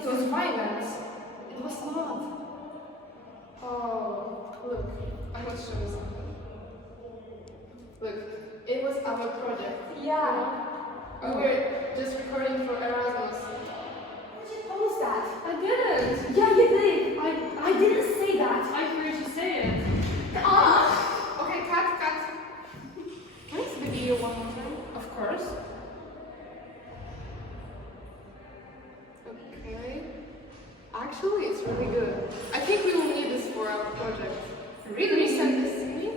It was violence. It was not. Oh, look, I will show you something. Look, it was our project. Yeah. We were just recording for Erasmus. Did you post that? I didn't. Yeah, you did. I didn't say that. I heard you say it. Ah! Okay, cut. Can I see the video one more time? Of course. Okay. Actually, it's really good. I think we will need this for our project. Really? Can you send this to me?